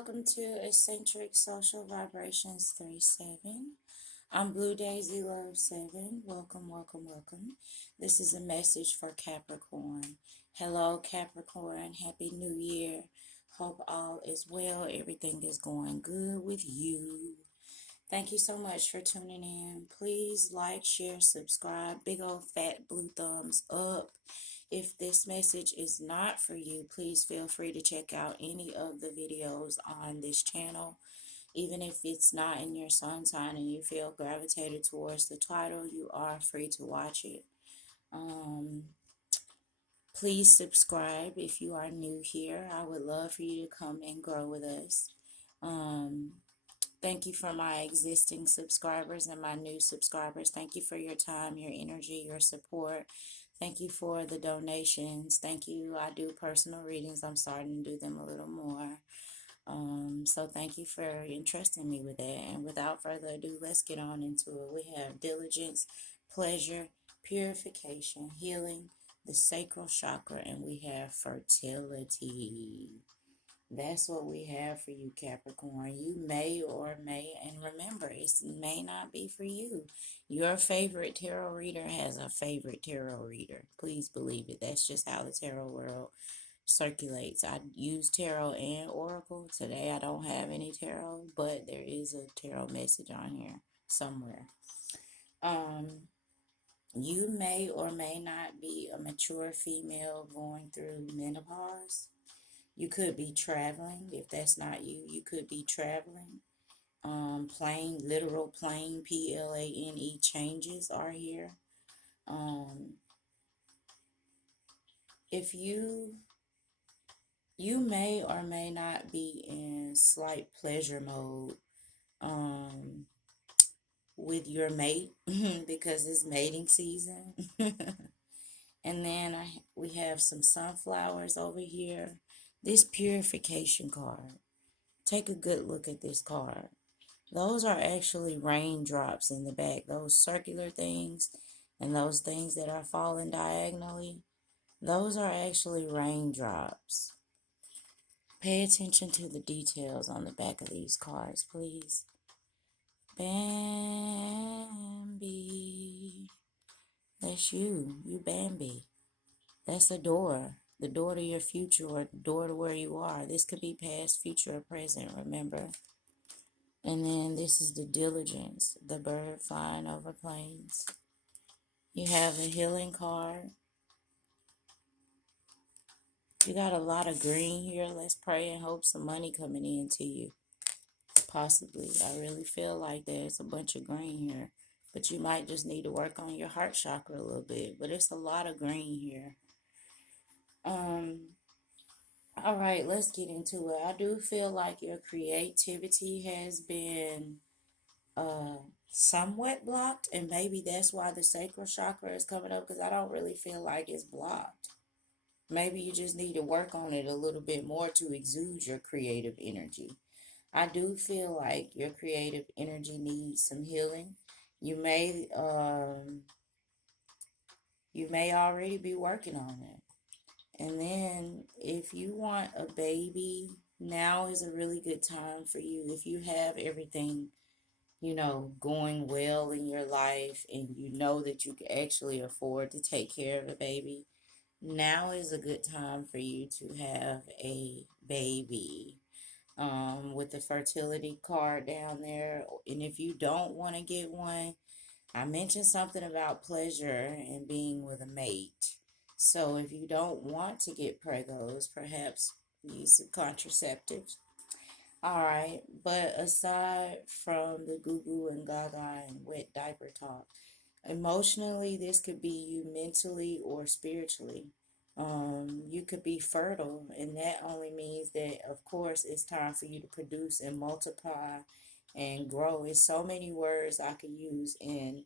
welcome to Eccentric Social Vibrations 37. I'm Blue Daisy Love 7. Welcome, welcome, welcome. This is a message for Capricorn. Hello, Capricorn. Happy New Year. Hope all is well. Everything is going good with you. Thank you so much for tuning in. Please like, share, subscribe. Big old fat blue thumbs up. If this message is not for you, please feel free to check out any of the videos on this channel. Even if it's not in your sun sign and you feel gravitated towards the title, you are free to watch it. Please subscribe if you are new here. I would love for you to come and grow with us. Thank you for my existing subscribers and my new subscribers. Thank you for your time, your energy, your support. Thank you for the donations. Thank you. I do personal readings. I'm starting to do them a little more. So thank you for entrusting me with that. And without further ado, let's get on into it. We have diligence, pleasure, purification, healing, the sacral chakra, and we have fertility. That's what we have for you, Capricorn. You may or may, and remember, it may not be for you. Your favorite tarot reader has a favorite tarot reader. Please believe it. That's just how the tarot world circulates. I use tarot and oracle. Today I don't have any tarot, but there is a tarot message on here somewhere. You may or may not be a mature female going through menopause. You could be traveling. If that's not you, you could be traveling. Literal plane, PLANE changes are here. If you may or may not be in slight pleasure mode with your mate because it's mating season. And then we have some sunflowers over here. This purification card. Take a good look at this card. Those are actually raindrops in the back. Those circular things and those things that are falling diagonally, those are actually raindrops. Pay attention to the details on the back of these cards, please. Bambi. That's you. You Bambi. That's the door to your future or the door to where you are. This could be past, future, or present, remember. And then this is the diligence, the bird flying over plains. You have a healing card. You got a lot of green here. Let's pray and hope some money coming in to you. Possibly. I really feel like there's a bunch of green here. But you might just need to work on your heart chakra a little bit. But it's a lot of green here. All right, let's get into it. I do feel like your creativity has been somewhat blocked, and maybe that's why the sacral chakra is coming up, because I don't really feel like it's blocked. Maybe you just need to work on it a little bit more to exude your creative energy. I do feel like your creative energy needs some healing. You may already be working on it. And then if you want a baby, now is a really good time for you. If you have everything, going well in your life and you know that you can actually afford to take care of a baby, now is a good time for you to have a baby. With the fertility card down there. And if you don't want to get one, I mentioned something about pleasure and being with a mate. So if you don't want to get pregos, perhaps use some contraceptives. All right, but aside from the goo-goo and gaga and wet diaper talk, emotionally, this could be you mentally or spiritually. You could be fertile, and that only means that, of course, it's time for you to produce and multiply and grow. There's so many words I could use in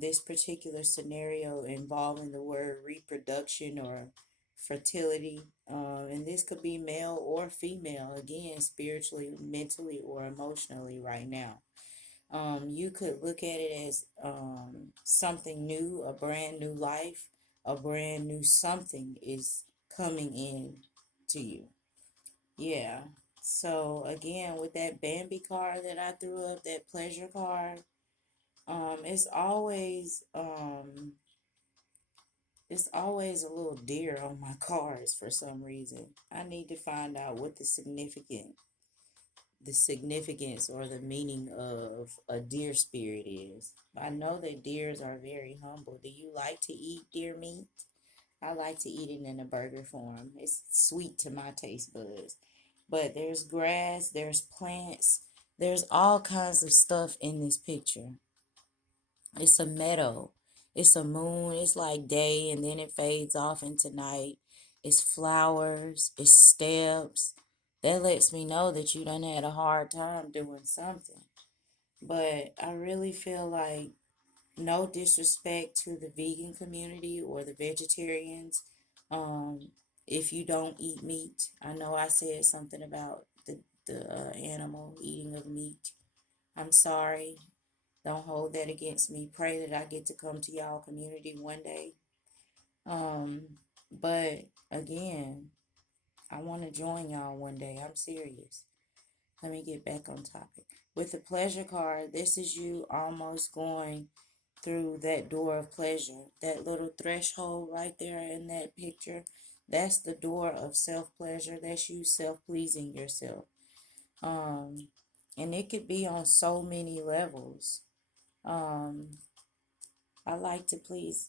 this particular scenario involving the word reproduction or fertility. And this could be male or female, again, spiritually, mentally, or emotionally right now. You could look at it as something new, a brand new life, a brand new something is coming in to you. Yeah. So again, with that Bambi card that I threw up, that pleasure card, it's always a little deer on my cards for some reason. I need to find out what the significance or the meaning of a deer spirit is. I know that deers are very humble. Do you like to eat deer meat? I like to eat it in a burger form. It's sweet to my taste buds. But there's grass, there's plants, there's all kinds of stuff in this picture. It's a meadow. It's a moon. It's like day and then it fades off into night. It's flowers. It's steps. That lets me know that you done had a hard time doing something. But I really feel like no disrespect to the vegan community or the vegetarians. Um, if you don't eat meat, I know I said something about the animal eating of meat. I'm sorry. Don't hold that against me. Pray that I get to come to y'all community one day. Um, but again, I want to join y'all one day. I'm serious. Let me get back on topic. With the pleasure card, this is you almost going through that door of pleasure. That little threshold right there in that picture, that's the door of self pleasure. That's you self pleasing yourself. Um, and it could be on so many levels. Um, I like to please,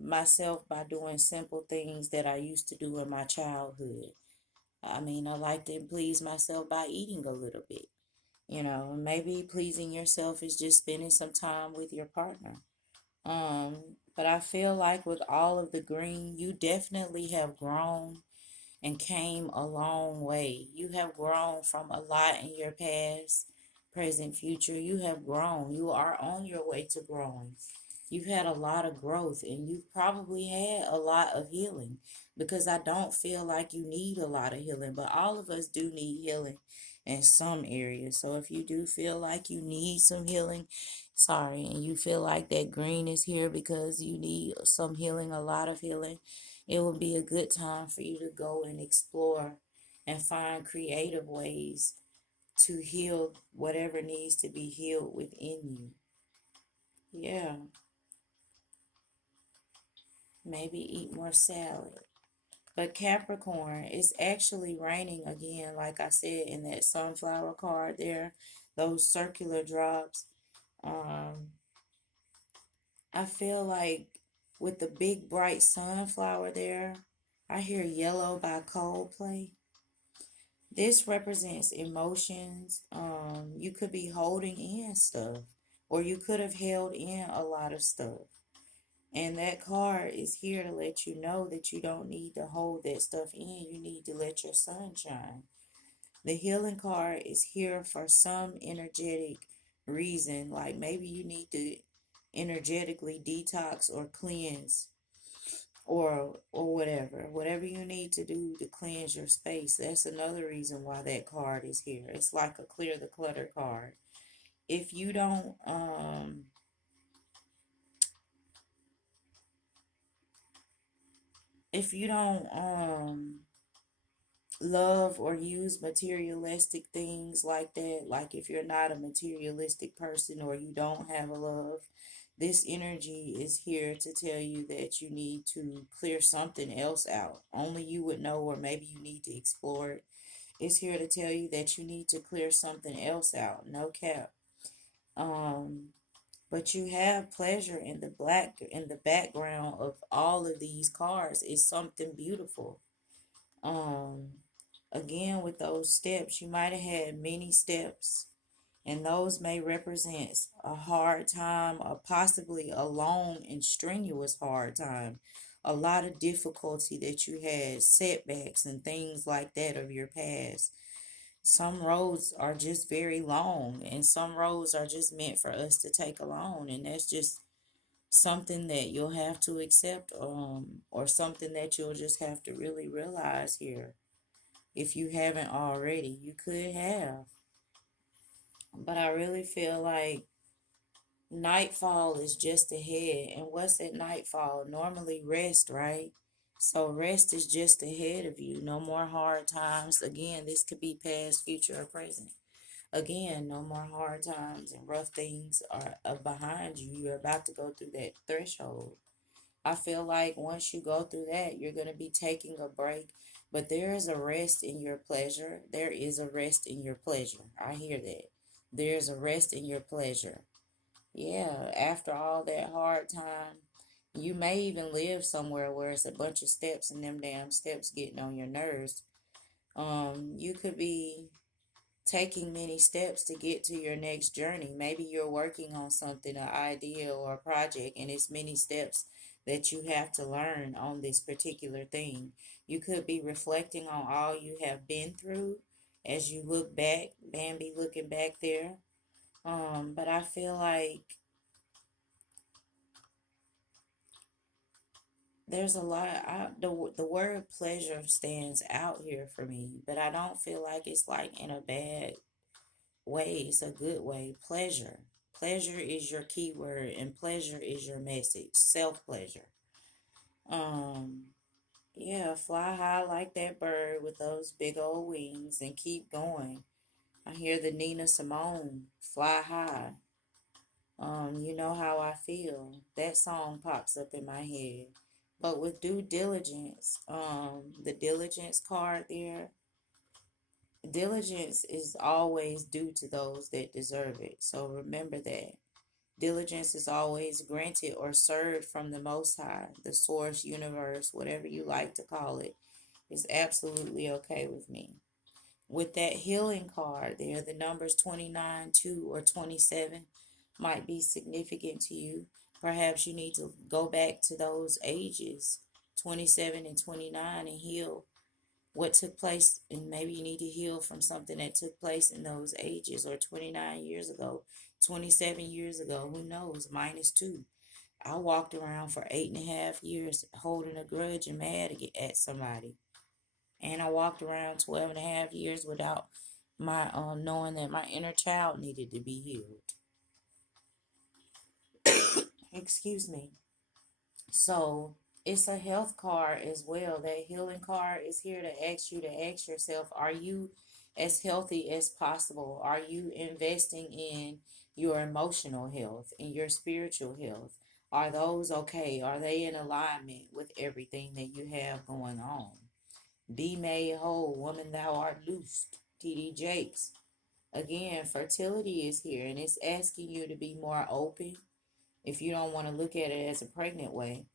myself by doing simple things that I used to do in my childhood. I mean, I like to please myself by eating a little bit. Maybe pleasing yourself is just spending some time with your partner. But I feel like with all of the green, you definitely have grown and came a long way. You have grown from a lot in your past, present, future. You have grown. You are on your way to growing. You've had a lot of growth and you've probably had a lot of healing because I don't feel like you need a lot of healing, but all of us do need healing in some areas. So if you do feel like you need some healing, sorry, and you feel like that green is here because you need some healing, a lot of healing, it would be a good time for you to go and explore and find creative ways to heal whatever needs to be healed within you. Yeah, maybe eat more salad. But Capricorn, it's actually raining again, like I said in that sunflower card there, those circular drops. Um, I feel like with the big bright sunflower there, I hear Yellow by Coldplay. This represents emotions. You could be holding in stuff, or you could have held in a lot of stuff. And that card is here to let you know that you don't need to hold that stuff in. You need to let your sun shine. The healing card is here for some energetic reason, like maybe you need to energetically detox or cleanse or whatever you need to do to cleanse your space. That's another reason why that card is here. It's like a clear the clutter card. If you don't if you don't love or use materialistic things like that, like if you're not a materialistic person or you don't have a love, this energy is here to tell you that you need to clear something else out. Only you would know, or maybe you need to explore it. It's here to tell you that you need to clear something else out. No cap. Um, but you have pleasure in the background of all of these cards is something beautiful. Um, Again, with those steps, you might have had many steps, and those may represent a hard time or possibly a long and strenuous hard time. A lot of difficulty that you had, setbacks and things like that of your past. Some roads are just very long, and some roads are just meant for us to take alone, and that's just something that you'll have to accept, or something that you'll just have to really realize here. If you haven't already, you could have. But I really feel like nightfall is just ahead. And what's at nightfall? Normally rest, right? So rest is just ahead of you. No more hard times. Again, this could be past, future, or present. Again, no more hard times and rough things are behind you. You're about to go through that threshold. I feel like once you go through that, you're going to be taking a break. But there is a rest in your pleasure. There is a rest in your pleasure. I hear that. There's a rest in your pleasure. Yeah, after all that hard time, you may even live somewhere where it's a bunch of steps and them damn steps getting on your nerves. You could be taking many steps to get to your next journey. Maybe you're working on something, an idea or a project, and it's many steps that you have to learn on this particular thing. You could be reflecting on all you have been through as you look back, Bambi looking back there. But I feel like there's a lot. The word pleasure stands out here for me, but I don't feel like it's like in a bad way. It's a good way. Pleasure. Pleasure is your key word, and pleasure is your message. Self pleasure. Um, yeah, fly high like that bird with those big old wings and keep going. I hear the Nina Simone, Fly High. You know how I feel. That song pops up in my head. But with due diligence, the diligence card there, diligence is always due to those that deserve it. So remember that. Diligence is always granted or served from the Most High, the source, universe, whatever you like to call it, is absolutely okay with me. With that healing card there, the numbers 29, 2, or 27 might be significant to you. Perhaps you need to go back to those ages, 27 and 29, and heal what took place, and maybe you need to heal from something that took place in those ages, or 29 years ago, 27 years ago, who knows, -2. I walked around for 8.5 years holding a grudge and mad at somebody, and I walked around 12.5 years without my knowing that my inner child needed to be healed. Excuse me. So it's a health card as well. That healing card is here to ask you to ask yourself, are you as healthy as possible? Are you investing in your emotional health and your spiritual health? Are those okay? Are they in alignment with everything that you have going on? Be made whole, woman, thou art loosed. T.D. Jakes. Again, fertility is here and it's asking you to be more open if you don't want to look at it as a pregnant way.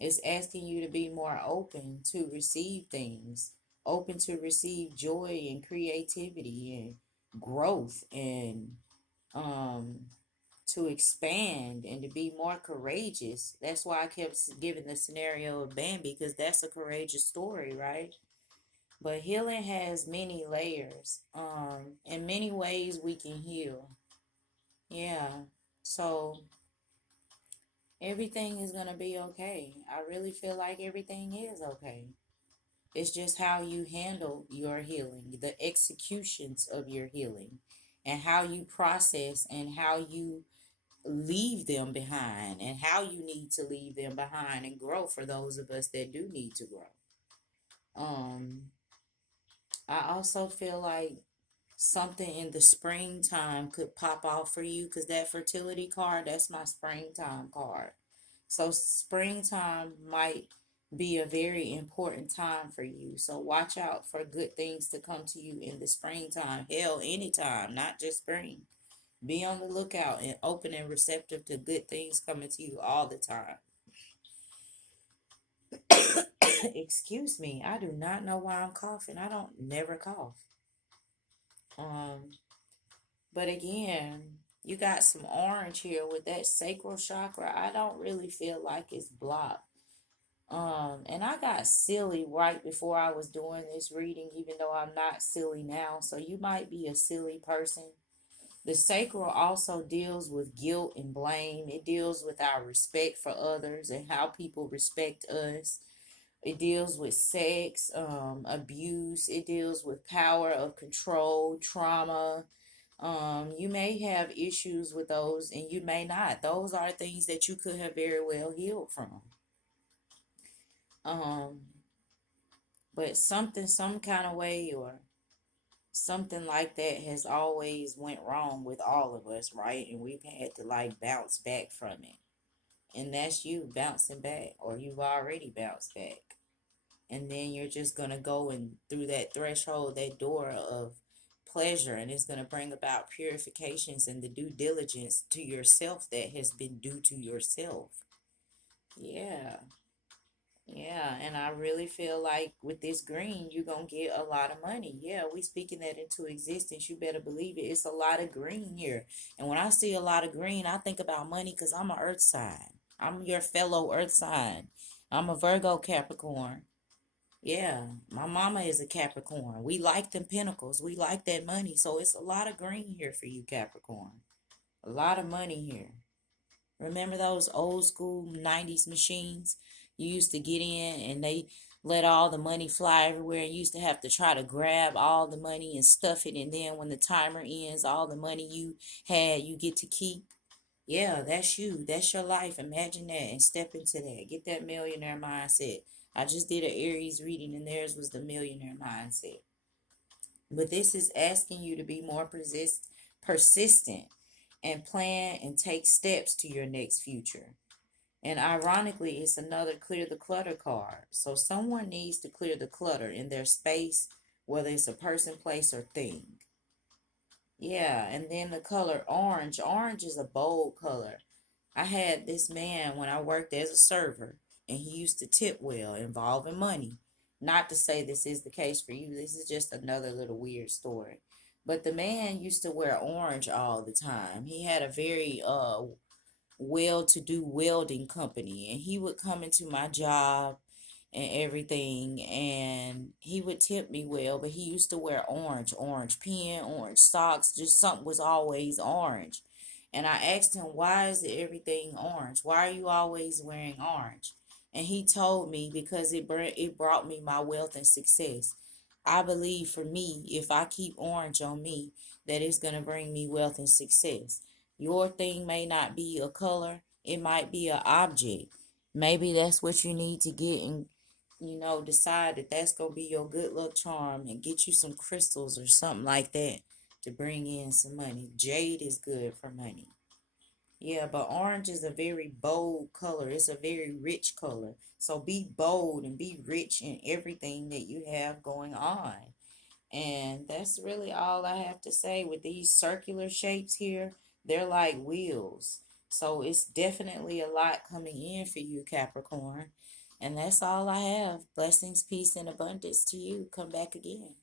It's asking you to be more open to receive things, open to receive joy and creativity and growth and um to expand and to be more courageous. That's why I kept giving the scenario of Bambi, because that's a courageous story, right? But healing has many layers. In many ways we can heal. Yeah. So everything is gonna be okay. I really feel like everything is okay. It's just how you handle your healing, the executions of your healing, and how you process and how you leave them behind, and how you need to leave them behind and grow for those of us that do need to grow. Um, I also feel like something in the springtime could pop off for you, because that fertility card, that's my springtime card. So springtime might be a very important time for you. So watch out for good things to come to you in the springtime. Hell, anytime, not just spring. Be on the lookout and open and receptive to good things coming to you all the time. Excuse me, I do not know why I'm coughing. I don't never cough. Um, but again, you got some orange here with that sacral chakra. I don't really feel like it's blocked. And I got silly right before I was doing this reading, even though I'm not silly now. So you might be a silly person. The sacral also deals with guilt and blame. It deals with our respect for others and how people respect us. It deals with sex, abuse. It deals with power of control, trauma. You may have issues with those and you may not. Those are things that you could have very well healed from. Um, but something, some kind of way or something like that has always went wrong with all of us, right? And we've had to like bounce back from it. And that's you bouncing back, or you've already bounced back. And then you're just gonna go and through that threshold, that door of pleasure, and it's gonna bring about purifications and the due diligence to yourself that has been due to yourself. Yeah. Yeah, and I really feel like with this green, you're gonna get a lot of money. Yeah, we speaking that into existence. You better believe it. It's a lot of green here. And when I see a lot of green, I think about money because I'm a earth sign. I'm your fellow earth sign. I'm a Virgo Capricorn. Yeah, my mama is a Capricorn. We like them pentacles. We like that money. So it's a lot of green here for you, Capricorn. A lot of money here. Remember those old school 90s machines? You used to get in and they let all the money fly everywhere. And you used to have to try to grab all the money and stuff it. And then when the timer ends, all the money you had, you get to keep. Yeah, that's you. That's your life. Imagine that and step into that. Get that millionaire mindset. I just did an Aries reading and theirs was the millionaire mindset. But this is asking you to be more persistent and plan and take steps to your next future. And ironically, it's another clear the clutter card. So someone needs to clear the clutter in their space, whether it's a person, place, or thing. Yeah, and then the color orange. Orange is a bold color. I had this man when I worked as a server, and he used to tip well, involving money. Not to say this is the case for you, this is just another little weird story. But the man used to wear orange all the time. He had a very well-to-do welding company, and he would come into my job and everything, and he would tip me well, but he used to wear orange pen, orange socks, just something was always orange. And I asked him, why is it everything orange? Why are you always wearing orange? And he told me because it brought me my wealth and success. I believe for me, if I keep orange on me, that it's going to bring me wealth and success. Your thing may not be a color, it might be an object. Maybe that's what you need to get and decide that that's going to be your good luck charm and get you some crystals or something like that to bring in some money. Jade is good for money. Yeah, but orange is a very bold color. It's a very rich color. So be bold and be rich in everything that you have going on. And that's really all I have to say with these circular shapes here. They're like wheels. So it's definitely a lot coming in for you, Capricorn. And that's all I have. Blessings, peace, and abundance to you. Come back again.